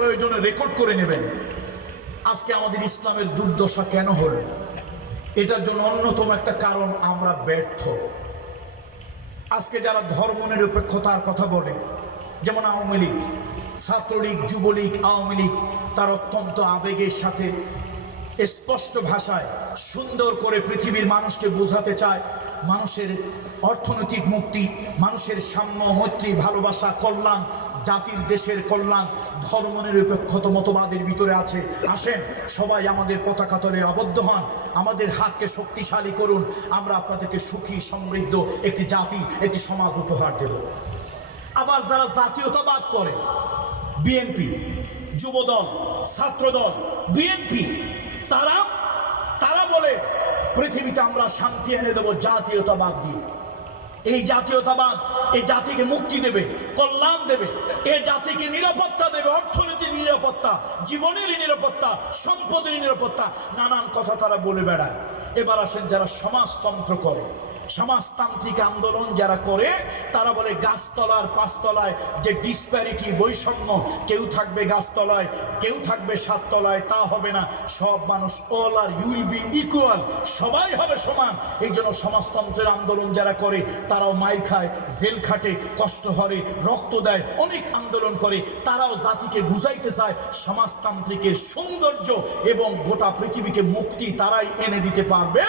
প্রয়োজনে রেকর্ড করে নেবেন আজকে আমাদের ইসলামের দুর্দশা কেন হলো। এটার জন্য অন্যতম একটা কারণ আমরা ব্যর্থ। আজকে যারা ধর্মনিরপেক্ষতার কথা বলে, যেমন আওয়ামী লীগ, ছাত্রলীগ, যুবলীগ, আওয়ামী লীগ, তার অত্যন্ত আবেগের সাথে স্পষ্ট ভাষায় সুন্দর করে পৃথিবীর মানুষকে বোঝাতে চায় মানুষের অর্থনৈতিক মুক্তি, মানুষের সাম্য, মৈত্রী, ভালোবাসা, কল্যাণ, জাতির দেশের কল্যাণ ধর্মনিরপেক্ষতা মতবাদের ভিতরে আছে। আসেন সবাই আমাদের পতাকা তলে আবদ্ধ হন, আমাদের হাতকে শক্তিশালী করুন, আমরা আপনাদেরকে সুখী সমৃদ্ধ একটি জাতি, একটি সমাজ উপহার দেব। আবার যারা জাতীয়তাবাদ করে, বিএনপি, যুবদল, ছাত্রদল, বিএনপি, তারা বলে পৃথিবীতে আমরা শান্তি এনে দেব জাতীয়তাবাদ দিয়ে। এই জাতীয়তাবাদ এই জাতিকে মুক্তি দেবে, কল্যাণ দেবে, এই জাতিকে নিরাপত্তা দেবে, অর্থনীতির নিরাপত্তা, জীবনের নিরাপত্তা, সম্পদের নিরাপত্তা, নানান কথা তারা বলে বেড়ায়। এবার আসেন যারা সমাজতন্ত্র করে, সমাজতান্ত্রিক আন্দোলন যারা করে, তারা বলে গাছতলার পাঁচতলায় যে ডিসপ্যারিটি, বৈষম্য, কেউ থাকবে গাছতলায়, কেউ থাকবে সাততলায়, তা হবে না। সব মানুষ all are you will be equal, সবাই হবে সমান। এই জন্য সমাজতন্ত্রের আন্দোলন যারা করে তারাও মাইর খায়, জেল খাটে, কষ্ট হরে, রক্ত দেয়, অনেক আন্দোলন করে। তারাও জাতিকে বুঝাইতে চায় সমাজতান্ত্রিকের সৌন্দর্য এবং গোটা পৃথিবীকে মুক্তি তারাই এনে দিতে পারবে।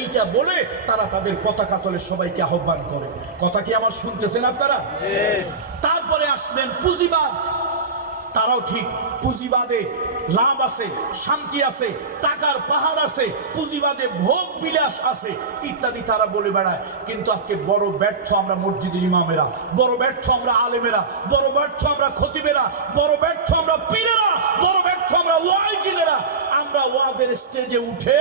এইটা বলে তারা তাদের পতাকা তলে সবাইকে আহ্বান করে। কথা কি আমার শুনতেছেন আপনারা? তারপরে আসবেন পুঁজিবাদ। তারাও ঠিক পুঁজিবাদে লাভ আছে, শান্তি আছে, টাকার পাহাড় আছে, পুঁজিবাদে ভোগ বিলাস আছে ইত্যাদি তারা বলে বেড়ায়। কিন্তু আজকে বড় ব্যর্থ আমরা মসজিদের ইমামেরা, বড় ব্যর্থ আমরা আলেমেরা, বড় ব্যর্থ আমরা খতিবেরা, বড় ব্যর্থ আমরা পীরেরা, বড় ব্যর্থ আমরা ওয়াইজিনেরা। আমরা ওয়াজের স্টেজে উঠে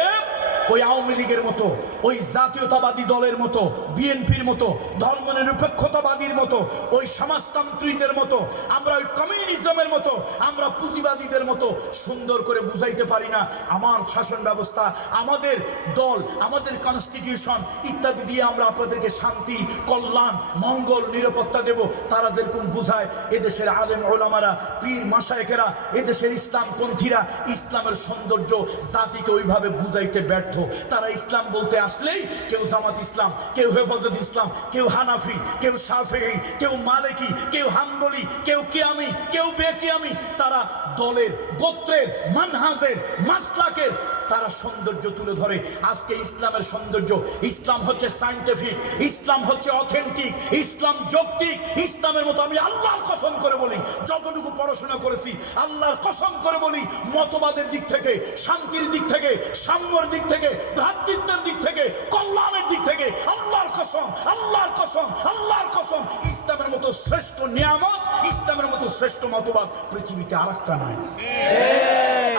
ওই আওয়ামী লীগের মতো, ওই জাতীয়তাবাদী দলের মতো, বিএনপির মতো, ধর্মনিরপেক্ষতাবাদীর মতো, ওই সমাজতান্ত্রিকদের মতো, আমরা ওই কমিউনিজমের মতো, আমরা পুঁজিবাদীদের মতো সুন্দর করে বুঝাইতে পারি না আমার শাসন ব্যবস্থা, আমাদের দল, আমাদের কনস্টিটিউশন ইত্যাদি দিয়ে আমরা আপনাদেরকে শান্তি, কল্যাণ, মঙ্গল, নিরাপত্তা দেব। তারা যেরকম বুঝায়, এদেশের আলেম ওলামারা, পীর মাশায়েখেরা, এদেশের ইসলামপন্থীরা ইসলামের সৌন্দর্য জাতিকে ওইভাবে বুঝাইতে ব্যর্থ। তারা ইসলাম বলতে আসলেই কেউ জামাত ইসলাম, কেউ হেফাজত ইসলাম, কেউ হানাফি, কেউ শাফিঈ, কেউ মালিকি, কেউ হাম্বলি, কেউ কিয়ামি, কেউ বেকিয়ামি। তারা দলের, গোত্রের, মানহাজের, মাসলাকের তারা সৌন্দর্য তুলে ধরে। আজকে ইসলামের সৌন্দর্য, ইসলাম হচ্ছে সায়েন্টিফিক, ইসলাম হচ্ছে অথেন্টিক, ইসলাম যৌক্তিক। ইসলামের মতো আমি আল্লাহর কসম করে বলি, যতটুকু পড়াশোনা করেছি আল্লাহর কসম করে বলি, মতবাদের দিক থেকে, শান্তির দিক থেকে, সাম্যর দিক থেকে, ভ্রাতৃত্বের দিক থেকে, কল্যাণের দিক থেকে আল্লাহর কসম, আল্লাহর কসম, আল্লাহর কসম, ইসলামের মতো শ্রেষ্ঠ নিয়ামত, ইসলামের মতো শ্রেষ্ঠ মতবাদ পৃথিবীতে আরেকটা নাই।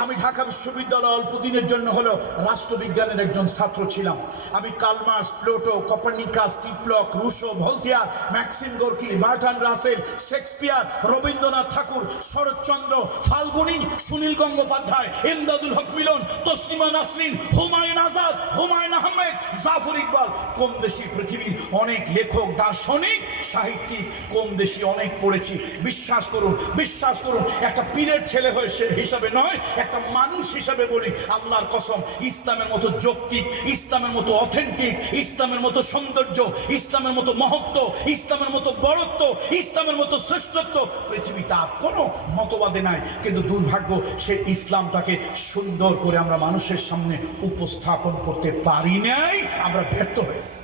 আমি ঢাকা বিশ্ববিদ্যালয়ে অল্প দিনের জন্য হলো রাষ্ট্রবিজ্ঞানের একজন ছাত্র ছিলাম। আমি কার্ল মার্কস, প্লুটো, কোপার্নিকাস, কিপলক, Rousseau, Voltaire, Maxim Gorky, Bertrand Russell, Shakespeare, Rabindranath Thakur, Saratchandra, Falguni, Sunil Gangopadhyay, Imdadul Haq Milon, Taslima Nasrin, Humayun Azad, Humayun Ahmed, Zafar Iqbal, কম বেশি পৃথিবীর অনেক লেখক, দার্শনিক, সাহিত্যিক কম বেশি অনেক পড়েছি। বিশ্বাস করুন, বিশ্বাস করুন, একটা পীরের ছেলে হয়ে সে হিসাবে নয়, একটা মানুষ হিসাবে বলি, আল্লাহর কসম, ইসলামের মতো যৌক্তিক, ইসলামের মতো অথেন্টিক, ইসলামের মতো সৌন্দর্য, ইসলামের মতো মহত্ব, ইসলামের মতো বড়ত্ব, ইসলামের মতো শ্রেষ্ঠত্ব পৃথিবীতে আর কোনো মতবাদে নাই। কিন্তু দুর্ভাগ্য, সে ইসলামটাকে সুন্দর করে আমরা মানুষের সামনে উপস্থাপন করতে পারি নাই, আমরা ব্যর্থ হয়েছি।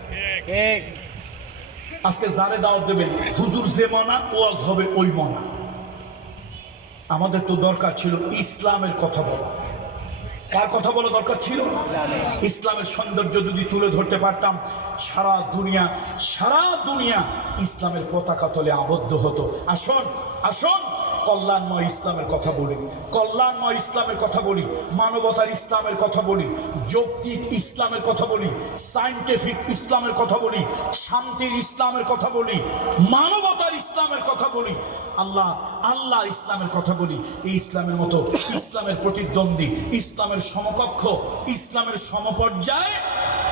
আজকে যারে দাওয়াত দেবেন, হুজুর যে মানা ওয়াজ হবে ওই মানা। আমাদের তো দরকার ছিল ইসলামের কথা বলা। কার কথা বলা দরকার ছিল? ইসলামের সৌন্দর্য যদি তুলে ধরতে পারতাম, সারা দুনিয়া ইসলামের পতাকা তলে আবদ্ধ হতো। আসুন, আসুন, কল্যাণময় ইসলামের কথা বলি, কল্যাণময় ইসলামের কথা বলি, মানবতার ইসলামের কথা বলি, যৌক্তিক ইসলামের কথা বলি, সায়েন্টিফিক ইসলামের কথা বলি, শান্তির ইসলামের কথা বলি, মানবতার ইসলামের কথা বলি, আল্লাহ ইসলামের কথা বলি। এই ইসলামের মতো, ইসলামের প্রতিদ্বন্দ্বী, ইসলামের সমকক্ষ, ইসলামের সমপর্যায়ে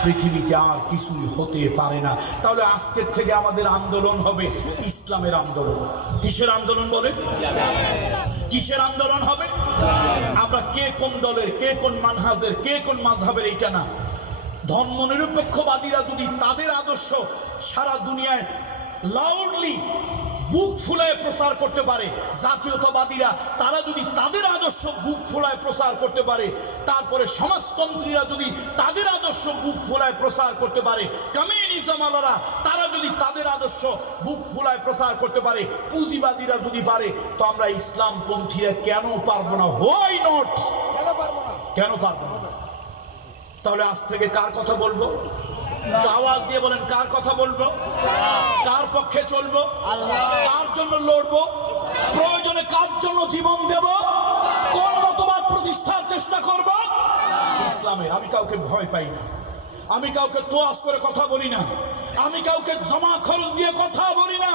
পৃথিবীতে আর কিছুই হতে পারে না। তাহলে আজকের থেকে আমাদের আন্দোলন হবে ইসলামের আন্দোলন। কিসের আন্দোলন বলে? কিসের আন্দোলন হবে? আমরা কে কোন দলের, কে কোন মানহাজের, কে কোন মাযহাবের এইটা না। ধর্মনিরপেক্ষবাদীরা যদি তাদের আদর্শ সারা দুনিয়ায় লাউডলি বুক ফুলায় প্রচার করতে পারে, জাতীয়তাবাদীরা তারা যদি তাদের আদর্শ বুক ফুলায় প্রচার করতে পারে, তারপরে সমাজতন্ত্রীরা যদি তাদের আদর্শ বুক ফুলায় প্রচার করতে পারে, কমিউনিজমওয়ালারা তারা যদি তাদের আদর্শ বুক ফুলায় প্রচার করতে পারে, পুঁজিবাদীরা যদি পারে, তো আমরা ইসলামপন্থীরা কেন পারবো না? Why not? কেন পারবো না? তাহলে আজ থেকে কার কথা বলবো? আওয়াজ দিয়ে বলেন, কার কথা বলবো? কার পক্ষে চলবো? কার জন্য লড়বো? প্রয়োজনে কার জন্য জীবন দেব? কোন মতবাদ প্রতিষ্ঠার চেষ্টা করব? ইসলামের। আমি কাউকে ভয় পাই না, আমি কাউকে তোয়াজ করে কথা বলি না, আমি কাউকে জমা খরচ দিয়ে কথা বলি না।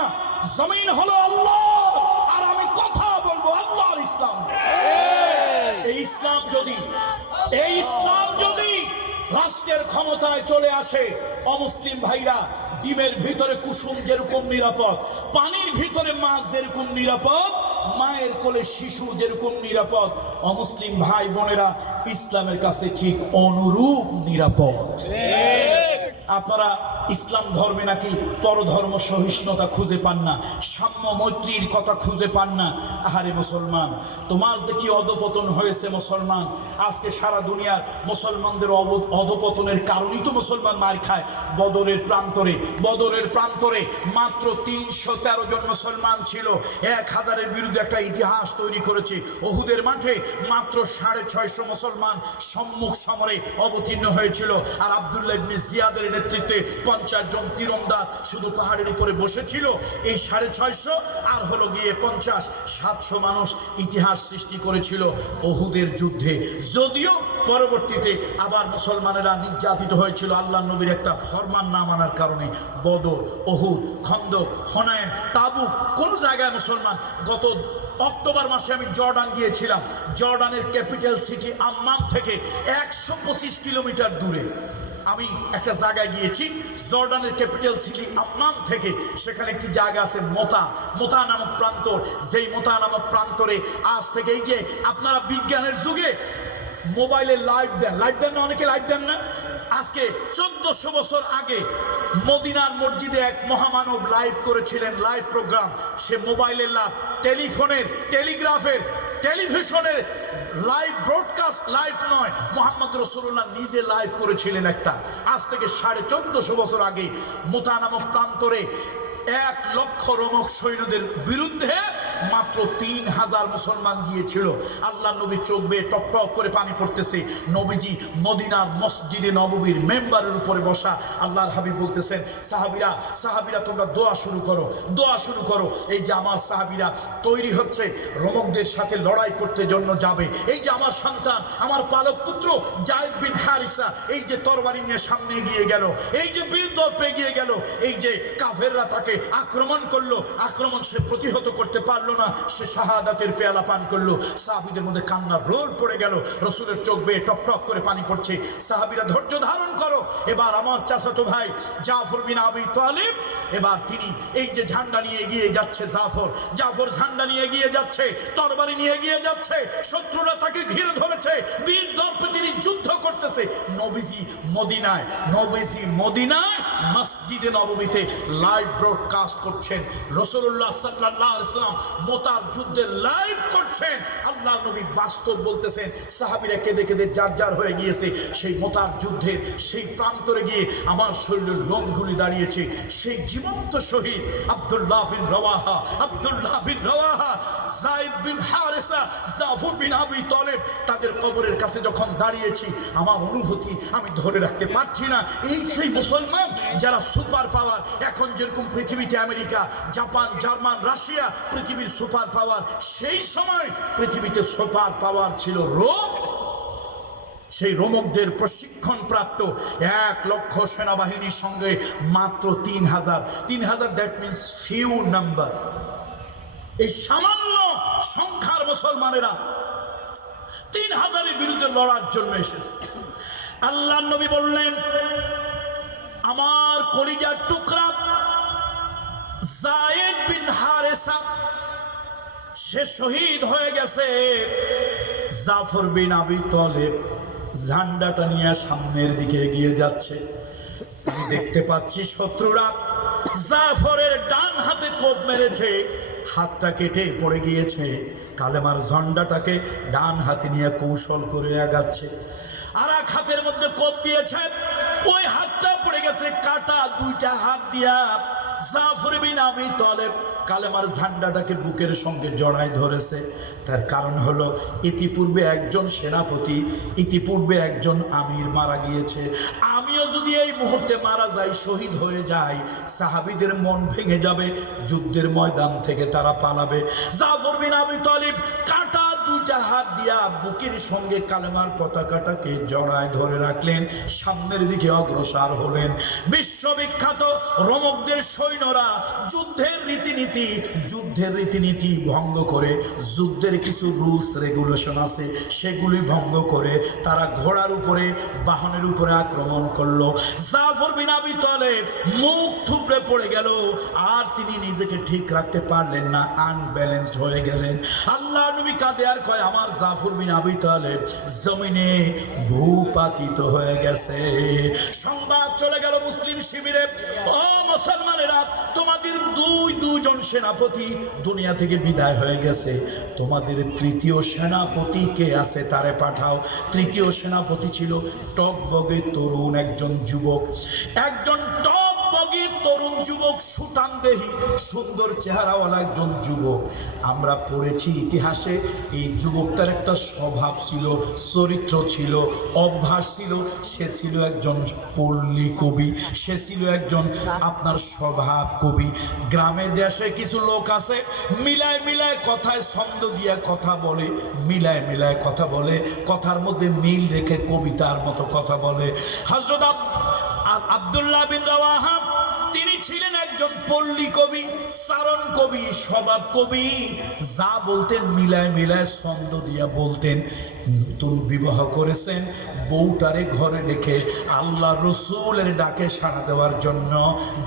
জমিন হলো আল্লাহ, আর আমি কথা বলবো আল্লাহর ইসলাম। এই ইসলাম যদি রাষ্ট্রের ক্ষমতায় চলে আসে, অমুসলিম ভাইরা, ডিমের ভিতরে কুসুম যেরকম নিরাপদ, পানির ভিতরে মাছ যেরকম নিরাপদ, মায়ের কোলে শিশু যেরকম নিরাপদ, অমুসলিম ভাই বোনেরা ইসলামের কাছে ঠিক অনুরূপ নিরাপদ। আপনারা ইসলাম ধর্মে নাকি পরধর্ম সহিষ্ণুতা খুঁজে পান না, সাম্য মৈত্রীর কথা খুঁজে পান না। আহারে মুসলমান, তোমার যে কি অধপতন হয়েছে মুসলমান। আজকে সারা দুনিয়ার মুসলমানদের অধপতনের কারণেই তো মুসলমান মার খায়। বদরের প্রান্তরে মাত্র 313 জন মুসলমান ছিল, 1000-এর বিরুদ্ধে একটা ইতিহাস তৈরি করেছে। উহুদের মাঠে মাত্র 650 মুসলমান সম্মুখ সমরে অবতীর্ণ হয়েছিল, আর আব্দুল্লাহ ইবনে জিয়াদের নেতৃত্বে 50 জন তীরন্দাজ শুধু পাহাড়ের উপরে বসেছিল। এই 650 আর হলো গিয়ে 50-700 মানুষ ইতিহাস সৃষ্টি করেছিল উহুদের যুদ্ধে। যদিও পরবর্তীতে আবার মুসলমানেরা নির্যাতিত হয়েছিল আল্লাহ নবীর একটা ফরমান না মানার কারণে। বদর, উহুদ, খন্দক, হুনাইন, তাবুক, কোন জায়গায় মুসলমান। গত অক্টোবর মাসে আমি জর্ডান গিয়েছিলাম। জর্ডানের ক্যাপিটাল সিটি আম্মান থেকে 125 কিলোমিটার দূরে আমি একটা জায়গায় গিয়েছি, জর্ডানের ক্যাপিটাল সিটি আম্মান থেকে। সেখানে একটি জায়গা আছে মোতা নামক প্রান্তর। যেই মোতা নামক প্রান্তরে আজ থেকে, এই যে আপনারা বিজ্ঞানের যুগে মোবাইলে লাইভ দেন না, অনেকে লাইভ দেন না। আজকে 1400 বছর আগে মদিনার মসজিদে এক মহামানব লাইভ করেছিলেন, লাইভ প্রোগ্রাম। সে মোবাইলের লাভ, টেলিফোনের, টেলিগ্রাফের, টেলিভিশনের লাইভ ব্রডকাস্ট, লাইভ নয়, মুহাম্মদ রাসূলুল্লাহ নিজে লাইভ করেছিলেন একটা। আজ থেকে 1450 বছর আগে মোতা নামক প্রান্তরে 1 লক্ষ রোমক সৈন্যদের বিরুদ্ধে মাত্র 3000 মুসলমান গিয়েছিল। আল্লাহ নবী চোখ বেয়ে টপ টপ করে পানি পড়তেছে। নবীজি মদিনার মসজিদে নববীর মেম্বারের উপরে বসা। আল্লাহর হাবিব বলতেছেন, সাহাবীরা তোমরা দোয়া শুরু করো। এই যে আমার সাহাবীরা তৈরি হচ্ছে রোমকদের সাথে লড়াই করতে জন্য যাবে। এই যে আমার সন্তান, আমার পালক পুত্র যায়েদ বিন হারিসা, এই যে তরবারি নিয়ে সামনে এগিয়ে গেল, এই যে বীর দর্পে এগিয়ে গেল, এই যে কাফেররা তাকে আক্রমণ করলো, আক্রমণ সে প্রতিহত করতে পারলো না, সে শাহাদাতের পেয়ালা পান করলো। সাহাবীদের মধ্যে কান্নার রোল পড়ে গেল। রাসূলের চোখ বেয়ে টপ টপ করে পানি পড়ছে। সাহাবীরা ধৈর্য ধারণ করো। এবার আমার চাচাতো ভাই জাফর বিন আবি তালিব, এবার তিনি এই যে ঝান্ডা নিয়ে এগিয়ে যাচ্ছে, জাফর ঝান্ডা নিয়ে এগিয়ে যাচ্ছে, তরবারি নিয়ে এগিয়ে যাচ্ছে। শত্রুরা তাকে ঘিরে ধরেছে, বীর দর্পে তিনি যুদ্ধ করতেছে। নবীজি মদিনায় মসজিদে নববীতে লাইভ ব্রডকাস্ট করছেন। রাসূলুল্লাহ সাল্লাল্লাহু আলাইহি ওয়াসাল্লাম মোতার যুদ্ধে লাইভ করছেন। আল্লাহ নবী বাস্তব বলতেছেন। সাহাবীরা কেঁদে কেঁদে জারজার হয়ে গিয়েছে। সেই মোতার যুদ্ধের সেই প্রান্তরে গিয়ে আমার শরীরের লোমগুলি দাঁড়িয়েছে। সেই জীবন্ত শহীদ আব্দুল্লাহ বিন রওয়াহা, যায়েদ বিন হারিসা, জাফর বিন আবি তালিব, তাদের কবরের কাছে যখন দাঁড়িয়েছি, আমার অনুভূতি আমি ধরে রাখতে পারছি না। এই সেই মুসলমান যারা সুপার পাওয়ার, এখন যেরকম পৃথিবীতে আমেরিকা, জাপান, জার্মান, রাশিয়া পৃথিবীর সুপার পাওয়ার, সেই সময় পৃথিবীতে সুপার পাওয়ার ছিল রোম। সেই রোমকদের প্রশিক্ষণ প্রাপ্ত 1 লক্ষ সেনাবাহিনীর সঙ্গে মাত্র 3000, দ্যাট মিনস ফিউ নাম্বার। এই সামান্য সংখ্যার মুসলমানেরা 3000-এর বিরুদ্ধে লড়ার জন্য এসেছে। আল্লাহ নবী বললেন, আমার কলিজার টুকরা যায়েদ বিন হারিসা, সে শহীদ হয়ে গেছে। জাফর বিন আবি তালেব ঝান্ডাটা নিয়ে সামনের দিকে এগিয়ে যাচ্ছে। আমি দেখতে পাচ্ছি শত্রুরা জাফরের ডান হাতে কোপ মেরেছে, হাতটা কেটে পড়ে গিয়েছে। কালেমার ঝান্ডাটাকে ডান হাতে নিয়ে কৌশল করে আগাচ্ছে। আর এক হাতের মধ্যে কোপ দিয়েছে, ওই হাতটা পড়ে গেছে কাটা। দুইটা হাত দিয়া জাফর বিন আবি তালেব কালেমার ঝান্ডাটাকে বুকের সঙ্গে জড়ায় ধরেছে। তার কারণ হলো ইতিপূর্বে একজন সেনাপতি, ইতিপূর্বে একজন আমির মারা গিয়েছে। আমিও যদি এই মুহূর্তে মারা যাই, শহীদ হয়ে যাই, সাহাবীদের মন ভেঙে যাবে, যুদ্ধের ময়দান থেকে তারা পালাবে। জাফর বিন আবি তালেব কাটা দুইটা হাত দিয়া বুকের সঙ্গে কালেমার পতাকাটাকে জড়ায় ধরে রাখলেন, সামনের দিকে অগ্রসর হলেন। বিশ্ববিখ্যাত রোমকদের সৈন্যরা যুদ্ধের রীতিনীতি ভঙ্গ করে, যুদ্ধের কিছু রুলস রেগুলেশন আছে সেগুলি ভঙ্গ করে তারা ঘোড়ার উপরে, বাহনের উপরে আক্রমণ করলো। জাফর বিন আবি তালেব মুখ থুবড়ে পড়ে গেল, আর তিনি নিজেকে ঠিক রাখতে পারলেন না, আনব্যালেন্সড হয়ে গেলেন। আল্লাহ নবী কাঁদে আর কয়, আমার জাফর বিন আবি তালেব জমিনে ভূপাতিত হয়ে গেছে। সংবাদ চলে গেল মুসলিম শিবিরে, ও মুসলমানেরা, তোমাদের দুইজন সেনাপতি দুনিয়া থেকে বিদায় হয়ে গেছে, তোমাদের তৃতীয় সেনাপতি কে আছে তারে পাঠাও। তৃতীয় সেনাপতি ছিল টকবগে তরুণ একজন যুবক, একজন টকবগে তরুণ যুবক, সুঠামদেহী সুন্দর চেহারাওয়ালা একজন যুবক। আমরা পড়েছি ইতিহাসে, এই যুবকটার একটা স্বভাব ছিল, চরিত্র ছিল, অভ্যাস ছিল। সে ছিল একজন পল্লী কবি, সে ছিল একজন আপনার স্বভাব কবি। গ্রামে দেশে কিছু লোক আছে, মিলায় মিলায় কথায় ছন্দ দিয়ে কথা বলে, মিলায় মিলায় কথা বলে, কথার মধ্যে মিল রেখে কবিতার মতো কথা বলে। হযরত আব্দুল্লাহ বিন রাওয়াহা তিনি ছিলেন একজন পল্লী কবি, চারণ কবি, স্বভাব কবি। যা বলতেন মিলায় মিলায় ছন্দ দিয়া বলতেন। নতুন বিবাহ করেছেন, বউটারে ঘরে রেখে আল্লাহ রসুলের ডাকে সাড়া দেওয়ার জন্য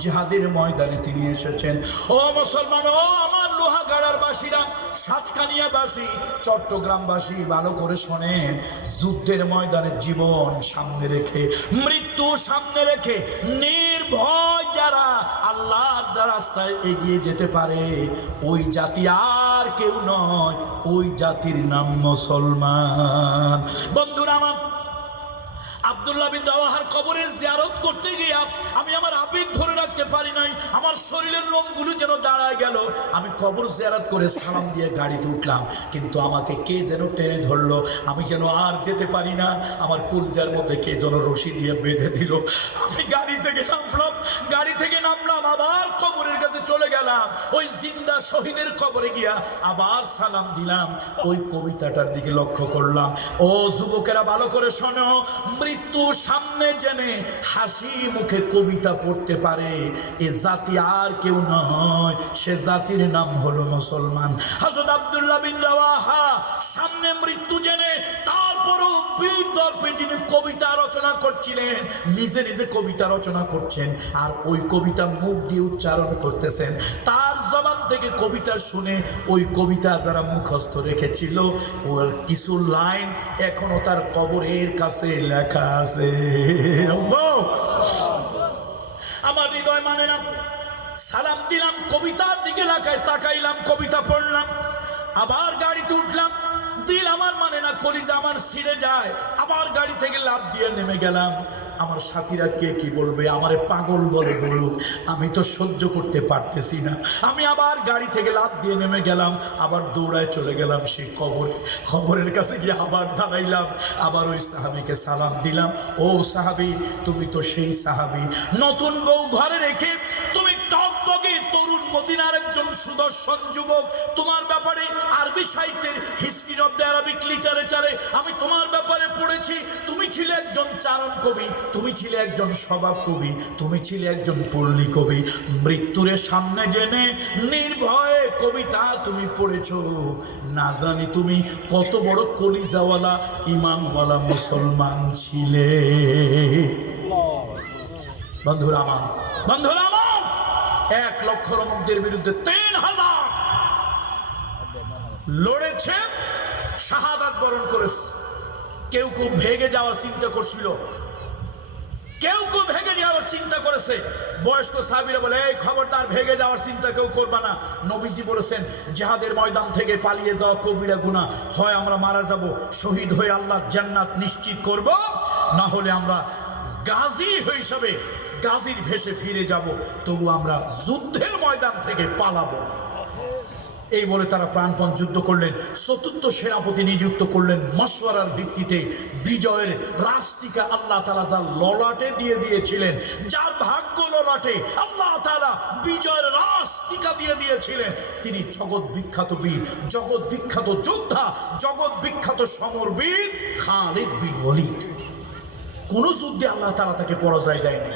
জিহাদের ময়দানে তিনি এসেছেন। ও মুসলমান, ও আমার লোহাগাড়ার বাসীরা, সাতকানিয়াবাসী, চট্টগ্রামবাসী, ভালো করে শোনেন। যুদ্ধের ময়দানে জীবন সামনে রেখে, মৃত্যু সামনে রেখে নির্ভয় যারা আল্লাহর রাস্তায় এগিয়ে যেতে পারে, ওই জাতি আর কেউ নয়, ওই জাতির নাম মুসলমান। বন্ধুরা আমার, আব্দুল্লাহ বিন রাওয়াহার কবরের জিয়ারত করতে গিয়া আমি আমার আবেগ ধরে রাখতে পারি নাই, আমার শরীরের লোমগুলো যেন দাঁড়ায় গেল। আমি কবর জিয়ারত করে সালাম দিয়ে গাড়িতে উঠলাম, কিন্তু আমাকে কে যেন টেনে ধরলো, আমি যেন আর যেতে পারি না। আমার কলজার মধ্যে কে যেন রশি দিয়ে বেঁধে দিল। আমি গাড়ি থেকে নামলাম, আবার কবরের কাছে চলে গেলাম। ওই জিন্দা শহীদের কবরে গিয়া আবার সালাম দিলাম। ওই কবিতাটার দিকে লক্ষ্য করলাম। ও যুবকেরা, ভালো করে শোনো, মৃত্যু সামনে জেনে হাসি মুখে কবিতা পড়তে পারে, এ জাতি আর কেউ নয়, সে জাতির নাম হলো মুসলমান। হযরত আব্দুল্লাহ বিন রাওয়াহা সামনে মৃত্যু জেনে তারপরও বিদর্পে যিনি কবিতা রচনা করছিলেন, নিজে নিজে কবিতা রচনা করছেন, আর ওই কবিতা মুখ দিয়ে উচ্চারণ করতেছেন। তার জবান থেকে কবিতা শুনে ওই কবিতা যারা মুখস্থ রেখেছিল, ওর কিছু লাইন এখনো তার কবরের কাছে লেখা আছে। আমার হৃদয় মানে না। সালাম দিলাম, কবিতার দিকে তাকাইলাম, কবিতা পড়লাম, আবার গাড়িতে উঠলাম। দিল আমার মানে না, কলিজা আমার ছিঁড়ে যায়। আবার গাড়ি থেকে লাফ দিয়ে নেমে গেলাম। আমার সাথীরা কে কি বলবে, আমারে পাগল বলে বলুক, আমি তো সহ্য করতে পারতেছি না। আমি আবার গাড়ি থেকে লাফ দিয়ে নেমে গেলাম, আবার দৌড়ায় চলে গেলাম সেই খবরের কাছে গিয়ে আবার দাঁড়াইলাম, আবার ওই সাহাবীকে সালাম দিলাম। ও সাহাবী, তুমি তো সেই সাহাবী, নতুন বউ ঘরে রেখে তুমি টকবগে তরুণ মদিনার একজন সুদর্শন যুবক। তোমার ব্যাপারে আরবি সাহিত্যের হিস্ট্রি অফ দ্য আরবিক লিটারেচারে আমি তোমার ব্যাপারে পড়েছি। তুমি ছিলে একজন চারণ কবি, তুমি ছিলে একজন স্বভাব কবি, তুমি ছিলে একজন পল্লী কবি। মৃত্যুরে সামনে জেনে নির্ভয়ে কবিতা তুমি পড়েছ। না জানি তুমি কত বড় কলিজাওয়ালা ইমানওয়ালা মুসলমান ছিলে। বন্ধুরা আমার, 1 লক্ষ রোমকদের বিরুদ্ধে 3000 লড়েছে, শাহাদাত বরণ করেছে। কেউ কেউ ভেগে যাওয়ার চিন্তা করছিল, কেউ কেউ ভেগে যাওয়ার চিন্তা করেছে। বয়স্ক সাহাবীরা বলে, এই খবরদার, ভেগে যাওয়ার চিন্তা কেউ করবা না। নবীজি বলেছেন, জিহাদের ময়দান থেকে পালিয়ে যাওয়া কবিরা গুনাহ। হয় আমরা মারা যাব, শহীদ হয়ে আল্লাহর জান্নাত নিশ্চিত করব, না হলে আমরা গাজী হিসেবে গাজীর ভেসে ফিরে যাব, তবু আমরা যুদ্ধের ময়দান থেকে পালাবো। এই বলে তারা প্রাণপণ যুদ্ধ করলেন। চতুর্থ সেনাপতি নিযুক্ত করলেন মশওয়ারার ভিত্তিতে। বিজয়ের রাজটিকা আল্লাহ তাআলা যার ললাটে দিয়ে দিয়েছিলেন, যার ভাগ্য ললাটে আল্লাহ তাআলা বিজয়ের রাজটিকা দিয়ে দিয়েছিলেন, তিনি জগৎ বিখ্যাত বীর, জগৎ বিখ্যাত যোদ্ধা, জগৎ বিখ্যাত সমরবীর খালিদ বিন ওলীদ। কোন যুদ্ধে আল্লাহ তাআলা তাকে পরাজয় দেয়নি।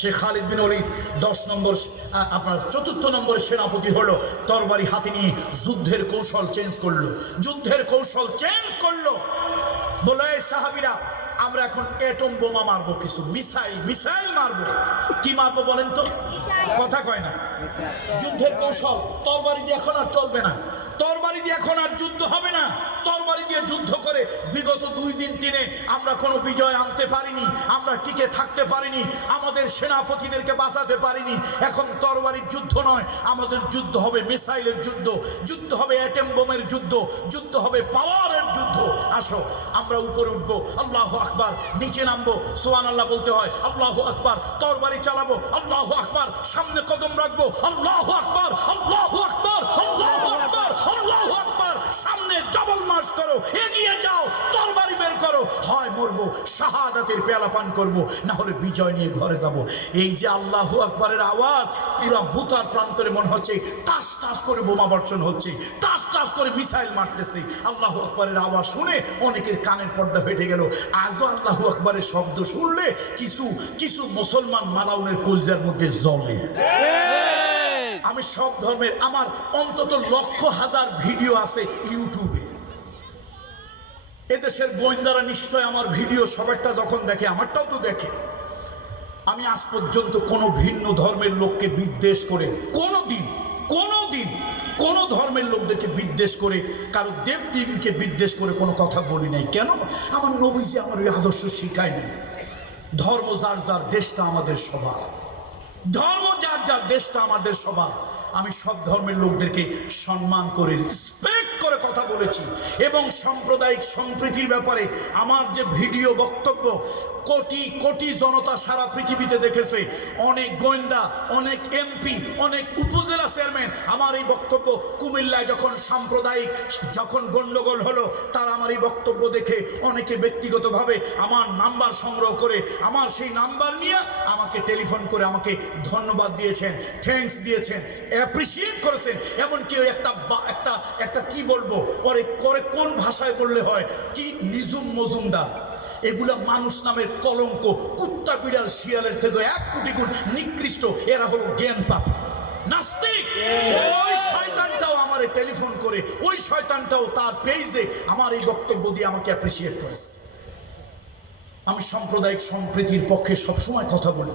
সে খালিদ বিন ওলীদ 4th নম্বরের সেনাপতি হলো। তরবারি হাতে নিয়ে যুদ্ধের কৌশল চেঞ্জ করলো, যুদ্ধের কৌশল চেঞ্জ করলো। বলে, এই সাহাবীরা, আমরা এখন এটম বোমা মারবো, কিছু মিসাইল মারবো। কি মারবো বলেন তো? কথা কয় না। যুদ্ধের কৌশল, তরবারি দিয়ে এখন আর চলবে না, তরবারি দিয়ে এখন আর যুদ্ধ হবে না। তরবারি দিয়ে যুদ্ধ করে বিগত 2 দিন 3 আমরা কোনো বিজয় আনতে পারিনি, আমরা টিকে থাকতে পারিনি, আমাদের সেনাপতিদেরকে বাঁচাতে পারিনি। এখন তরবারির যুদ্ধ নয়, আমাদের যুদ্ধ হবে মিসাইলের যুদ্ধ, যুদ্ধ হবে অ্যাটম বোমের যুদ্ধ, যুদ্ধ হবে পাওয়ারের যুদ্ধ। আসো আমরা উপরে উঠবো, আল্লাহু আকবার, নিচে নামবো, সুবহানাল্লাহ বলতে হয়, আল্লাহু আকবার, তরবারি চালাবো, আল্লাহু আকবার, সামনে কদম রাখবো, আল্লাহু আকবার, আল্লাহু আকবার, আল্লাহু আকবার, আল্লাহু আকবার, সামনে ডাবল মার্চ করো, এগিয়ে যাও, তরবারি বের করো। হয় মরবো, শাহাদাতের পেয়ালা পান করব, না হলে বিজয় নিয়ে ঘরে যাব। এই যে আল্লাহু আকবারের আওয়াজ, পুরো মুতার প্রান্তরে মনে হচ্ছে টাস টাস করে বোমা বর্ষণ হচ্ছে, টাস টাস করে মিসাইল মারতেছে। আল্লাহু আকবারের আওয়াজ শুনে অনেকের কানের পর্দা ফেটে গেল। আজও আল্লাহু আকবারের শব্দ শুনলে কিছু কিছু মুসলমান মালাউনের কলজার মধ্যে জ্বলে। আমি সব ধর্মের, আমার অন্তত 1,000,000 ভিডিও আছে ইউটিউবে। এদেশের গোয়েন্দারা নিশ্চয় আমার ভিডিও সবারটা যখন দেখে, আমারটাও তো দেখে। আমি আজ পর্যন্ত কোনো ভিন্ন ধর্মের লোককে বিদ্বেষ করে কোনোদিন কোন ধর্মের লোকদেরকে বিদ্বেষ করে, কারো দেবদেবীকে বিদ্বেষ করে কোনো কথা বলি নাই। কেন? আমার নবীজি আমার ওই আদর্শ শিখায়নি। ধর্ম যার যার, দেশটা আমাদের সবার, ধর্ম যার যার, দেশটা আমাদের সবার। আমি সব ধর্মের লোকদেরকে সম্মান করে, রেসপেক্ট করে কথা বলেছি। এবং সাম্প্রদায়িক সম্প্রীতির ব্যাপারে আমার যে ভিডিও বক্তব্য, কোটি কোটি জনতা সারা পৃথিবীতে দেখেছে। অনেক গোয়েন্দা, অনেক এমপি, অনেক উপজেলা চেয়ারম্যান আমার এই বক্তব্য, কুমিল্লায় যখন সাম্প্রদায়িক গন্ডগোল হলো, তারা আমার এই বক্তব্য দেখে অনেকে ব্যক্তিগতভাবে আমার নাম্বার সংগ্রহ করে, আমার সেই নাম্বার নিয়ে আমাকে টেলিফোন করে আমাকে ধন্যবাদ দিয়েছেন, থ্যাঙ্কস দিয়েছেন, অ্যাপ্রিসিয়েট করেছেন। এমনকি ওই একটা কি বলবো, পরে করে কোন ভাষায় বললে হয়, কি নিজুম মজুমদার, এগুলা মানুষ নামের কলঙ্ক, কুত্তা বিড়াল শিয়ালের থেকে 1 কোটি গুণ নিকৃষ্ট। এরা হলো জ্ঞান পাপী, নাস্তিক। ওই শয়তানটাও আমারে টেলিফোন করে, ওই শয়তানটাও তার পেজে আমার এই বক্তব্য দিয়ে আমাকে অ্যাপ্রিসিয়েট করেছে। আমি সাম্প্রদায়িক সম্প্রীতির পক্ষে সবসময় কথা বলি,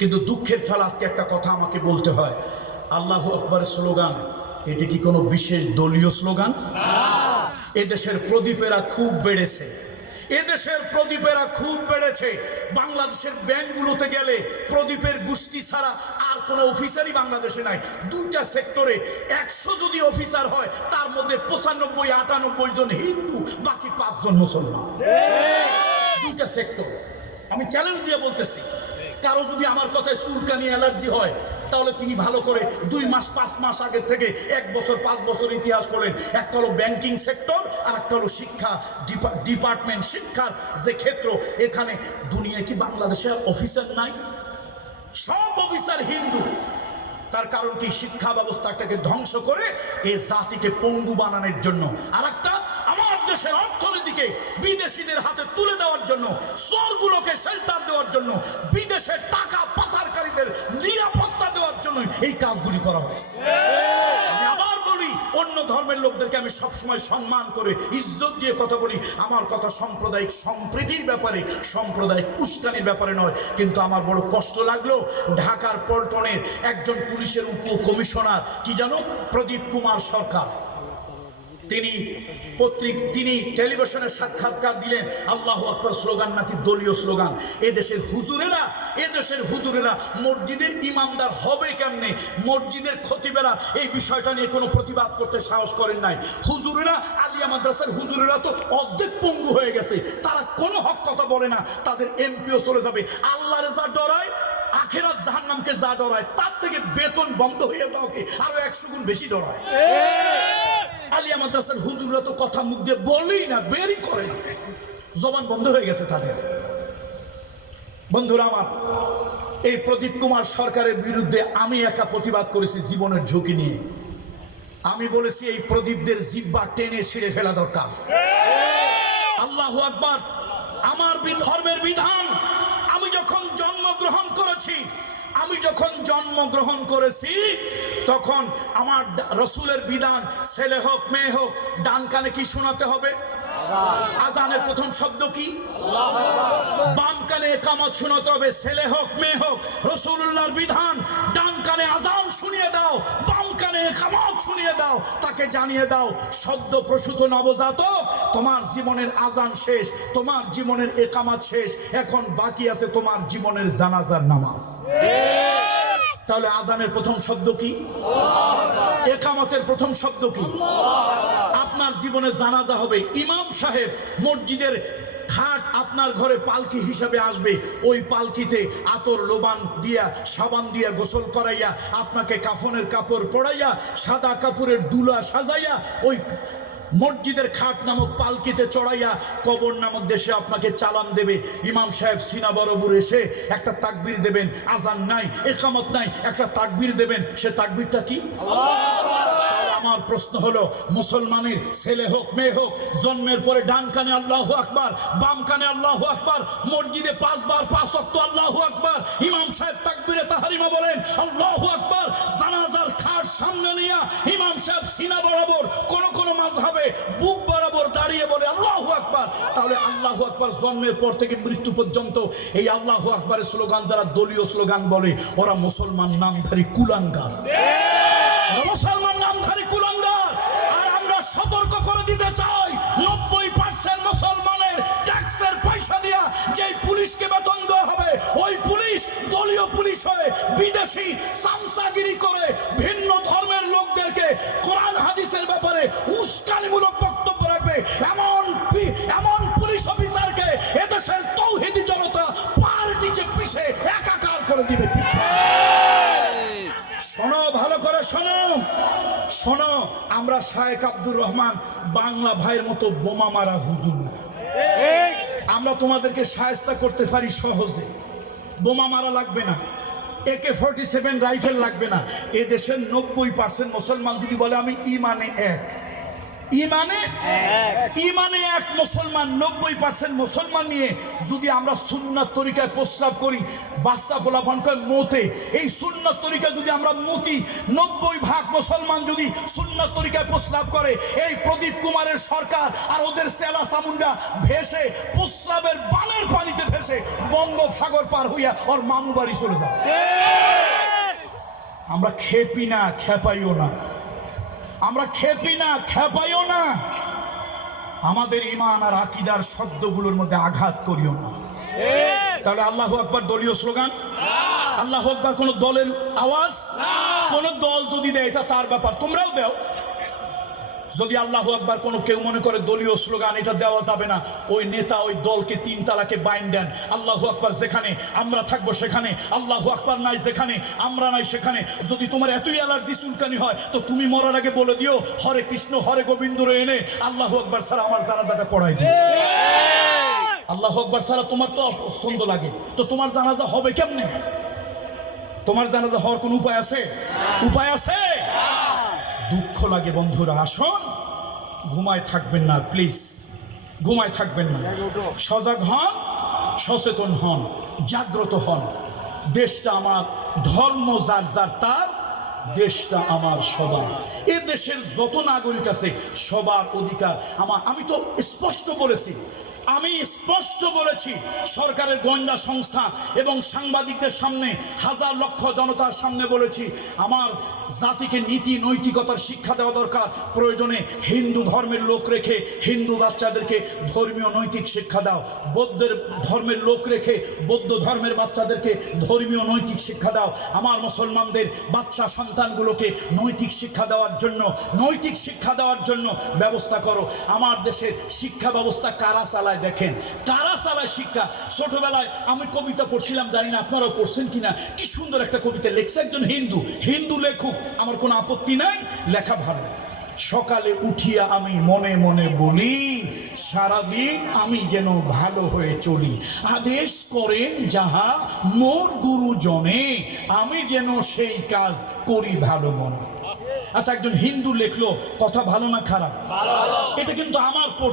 কিন্তু দুঃখের ছাড়া আজকে একটা কথা আমাকে বলতে হয়। আল্লাহু আকবারের স্লোগান, এটি কি কোনো বিশেষ দলীয় স্লোগান? এদেশের প্রদীপেরা খুব বেড়েছে, এদেশের প্রদীপেরা খুব বেড়েছে। বাংলাদেশের ব্যাংকগুলোতে গেলে প্রদীপের গোষ্ঠী ছাড়া আর কোনো অফিসারই বাংলাদেশে নাই। 2টা সেক্টরে 100 যদি অফিসার হয়, তার মধ্যে 95-98 জন হিন্দু, বাকি 5 জন মুসলমান। 2টা সেক্টর। আমি চ্যালেঞ্জ দিয়ে বলতেছি, কারো যদি আমার কথায় চুলকানি অ্যালার্জি হয়, তাহলে তিনি ভালো করে 2 মাস 5 মাস আগে থেকে 1 বছর 5 বছর ইতিহাস করেন। একটা হলো ব্যাংকিং সেক্টর, আর একটা হলো শিক্ষা ডিপার্টমেন্ট, শিক্ষার যে ক্ষেত্র। এখানে দুনিয়ায় কি বাংলাদেশে অফিসার নাই? সব অফিসার হিন্দু। তার কারণ কি? শিক্ষা ব্যবস্থাটাকে ধ্বংস করে এই জাতিকে পঙ্গু বানানোর জন্য। আর একটা, আমার দেশের অর্থনীতিকে বিদেশিদের হাতে তুলে দেওয়ার জন্য, চোরগুলোকে শেল্টার দেওয়ার জন্য, বিদেশের টাকা পাচারকারীদের নিরাপত্তা দেওয়ার জন্য এই কাজগুলি করা হয়েছে। আমি আবার বলি, অন্য ধর্মের লোকদেরকে আমি সবসময় সম্মান করে, ইজ্জত দিয়ে কথা বলি। আমার কথা সাম্প্রদায়িক সম্প্রীতির ব্যাপারে, সাম্প্রদায়িক উস্কানির ব্যাপারে নয়। কিন্তু আমার বড় কষ্ট লাগলো, ঢাকার পল্টনের একজন পুলিশের উপকমিশনার, কি জানো, প্রদীপ কুমার সরকার, তিনি টেলিভিশনে সাক্ষাৎকার দিলেন। আল্লাহু আকবার স্লোগান নাকি দলীয় স্লোগান। এদেশের হুজুরেরা মসজিদের ইমামদার হবে কেমনে, মসজিদের খতিবেরা এই বিষয়টা নিয়ে কোনো প্রতিবাদ করতে সাহস করেন নাই। হুজুরেরা, আলিয়া মাদ্রাসার হুজুরেরা তো অর্ধেক পঙ্গু হয়ে গেছে, তারা কোনো হক কথা বলে না, তাদের এমপিও চলে যাবে। আল্লাহরে যা ডরায়, আখেরাত জাহান্নামকে যা ডরায়, তার থেকে বেতন বন্ধ হয়ে যাওয়াকে আরো 100 গুণ বেশি ডরায়। আলিয়া মাদ্রাসার হুজুররা তো কথা মুখ দিয়ে বলেই না, বেরই করে না, জবান বন্ধ হয়ে গেছে তাদের। বন্ধুরা আমার, এই প্রদীপ কুমার সরকারের বিরুদ্ধে আমি একা প্রতিবাদ করেছি জীবনের ঝুঁকি নিয়ে। আমি বলেছি এই প্রদীপদের জিহ্বা টেনে ছিঁড়ে ফেলা দরকার। আল্লাহু আকবার। আমার ধর্মের বিধান, আমি যখন জন্মগ্রহণ করেছি তখন আমার রসুলের বিধান, ছেলে হোক মেয়ে হোক, ডান কানে কি শোনাতে হবে? আজানের প্রথম শব্দ কি? বাম কানে ইকামত শোনাতে হবে। ছেলে হোক মেয়ে হোক, রাসূলুল্লাহর বিধান, ডান কানে আজান শুনিয়ে দাও, বাম কানে ইকামত শুনিয়ে দাও, তাকে জানিয়ে দাও সদ্য প্রসূত নবজাতক, তোমার জীবনের আজান শেষ, তোমার জীবনের ইকামত শেষ, এখন বাকি আছে তোমার জীবনের জানাজার নামাজ। তাহলে আজানের প্রথম শব্দ কি? ইকামতের প্রথম শব্দ কি? আপনার জীবনে জানাজা হবে, ইমাম সাহেব মসজিদের খাট আপনার ঘরে পালকি হিসাবে আসবে, ওই পালকিতে আতর লোবান দিয়া, সাবান দিয়া গোসল করাইয়া, আপনাকে কাফনের কাপড় পরাইয়া, সাদা কাপড়ের দুলা সাজাইয়া, ওই মসজিদের খাট নামক পালকিতে চড়াইয়া কবর নামক দেশে আপনাকে চালান দেবে। ইমাম সাহেব সিনা বরাবর এসে একটা তাকবীর দেবেন, আজান নাই, ইকামত নাই, একটা তাকবীর দেবেন। সে তাকবীরটা কি? আমার প্রশ্ন হলো, মুসলমানের ছেলে হোক মেয়ে হোক, জন্মের পরে ডান কানে আল্লাহু আকবার, বাম কানে আল্লাহু আকবার, মসজিদে 5 বার 5 ওয়াক্ত আল্লাহু আকবার, ইমাম সাহেব তাকবীরে তাহরিমা বলেন আল্লাহু আকবার, জানাজার খাট সামনে নিয়ে ইমাম সাহেব সিনা বরাবর, কোন মাযহাবে বুক বরাবর দাঁড়িয়ে বলে আল্লাহু আকবার। তাহলে আল্লাহু আকবার জন্মের পর থেকে মৃত্যু পর্যন্ত এই আল্লাহু আকবারের স্লোগান যারা দলীয় স্লোগান বলে, ওরা মুসলমান নামধারী কুলাঙ্গার, মুসলমান নামধারী কুলাঙ্গার। আর আমরা সতর্ক করে দিতে চাই, 90% মুসলমানের ট্যাক্সের পয়সা দিয়া যে পুলিশকে বেতন দেওয়া হবে, ওই পুলিশ দলীয় পুলিশ হয়ে বিদেশি সামসাগিরি করে ভিন্ন ধর্মের লোকদেরকে কোরআন হাদিসের ব্যাপারে উস্কানিমূলক বক্তব্য রাখবে, এমন পুলিশ অফিসারকে এদেশের তৌহিদি জনতা পার নিচে পিষে একাকার করে দিবে। শোনো, ভালো করে শোনো, আমরা শায়েখ আব্দুর রহমান বাংলা ভাইয়ের মতো বোমা মারা হুজুর না। আমরা তোমাদেরকে শায়েস্তা করতে পারি সহজে, বোমা মারা লাগবে না, AK-47 রাইফেল লাগবে না। এদেশের 90% মুসলমান যদি বলে আমি ইমানে এক মুসলমান, 90% মুসলমান নিয়ে যদি আমরা সুন্নাত তরিকায় প্রস্রাব করি, বাচ্চা পোলাপান কয় মতে, এই সুন্নাত তরিকায় যদি আমরা মতি, 90% মুসলমান যদি সুন্নাত তরিকায় প্রস্রাব করে, এই প্রদীপ কুমারের সরকার আর ওদের সেলা সামুন্ডা ভেসে প্রস্রাবের বানের পানিতে ভেসে বঙ্গোপসাগর পার হইয়া ওর মামু বাড়ি চলে যায়। আমরা খেপি না, খেপাইও না, আমরা খেপি না, খেপাইও না, আমাদের ঈমান আর আকীদার শব্দগুলোর মধ্যে আঘাত করিও না। তাহলে আল্লাহু আকবার দলীয় স্লোগান? আল্লাহু আকবার কোন দলের আওয়াজ? কোন দল যদি দেয় এটা তার ব্যাপার, তোমরাও দাও। যদি আল্লাহু আকবার কোনো কেউ মনে করে দলীয় স্লোগান, এটা দেওয়া যাবে না, ওই নেতা ওই দলকে 3 তালাকে বাইন দেন। আল্লাহু আকবার যেখানে আমরা থাকবো সেখানে, আল্লাহু আকবার নাই যেখানে আমরা নাই সেখানে। যদি তোমার এতই অ্যালার্জি চুলকানি হয় তো তুমি মরার আগে বলে দিও হরে কৃষ্ণ হরে গোবিন্দ রে এনে আল্লাহু আকবার ছাড়া আমার জানাজাটা পড়াই দিও। আল্লাহু আকবার ছাড়া তোমার তো অপছন্দ লাগে, তো তোমার জানাজা হবে কেমনে? তোমার জানাজা হওয়ার কোন উপায় আছে? উপায় আছে? দুঃখ লাগে বন্ধুরা, আসুন, ঘুমায় থাকবেন না প্লিজ, ঘুমায় থাকবেন না, সজাগ হন, সচেতন হন, জাগ্রত হন। দেশটা আমার, ধর্ম যার যার তার, দেশটা আমার সবার। এ দেশের যত নাগরিক আছে সবার অধিকার আমার। আমি তো স্পষ্ট বলেছি সরকারের গোয়েন্দা সংস্থা এবং সাংবাদিকদের সামনে, হাজার লক্ষ জনতার সামনে বলেছি, আমার জাতিকে নীতি নৈতিকতার শিক্ষা দেওয়া দরকার। প্রয়োজনে হিন্দু ধর্মের লোক রেখে হিন্দু বাচ্চাদেরকে ধর্মীয় নৈতিক শিক্ষা দাও, বৌদ্ধের ধর্মের লোক রেখে বৌদ্ধ ধর্মের বাচ্চাদেরকে ধর্মীয় নৈতিক শিক্ষা দাও। আমার মুসলমানদের বাচ্চা সন্তানগুলোকে নৈতিক শিক্ষা দেওয়ার জন্য ব্যবস্থা করো। আমার দেশের শিক্ষা ব্যবস্থা কারা চালায় দেখেন, কারা চালায় শিক্ষা। ছোটবেলায় আমি কবিতা পড়ছিলাম, জানি না আপনারাও পড়ছেন কিনা, কি সুন্দর একটা কবিতা লিখছে একজন হিন্দু লেখক, আমার কোনো আপত্তি নাই, লেখা ভালো। সকালে উঠিয়া আমি মনে মনে বলি, সারাদিন আমি যেন ভালো হয়ে চলি, আদেশ করেন যাহা মোর গুরুজনে, আমি যেন সেই কাজ করি ভালো মনে। আচ্ছা, একজন হিন্দু লেখলো, কথা ভালো না খারাপ? এটা কিন্তু আমার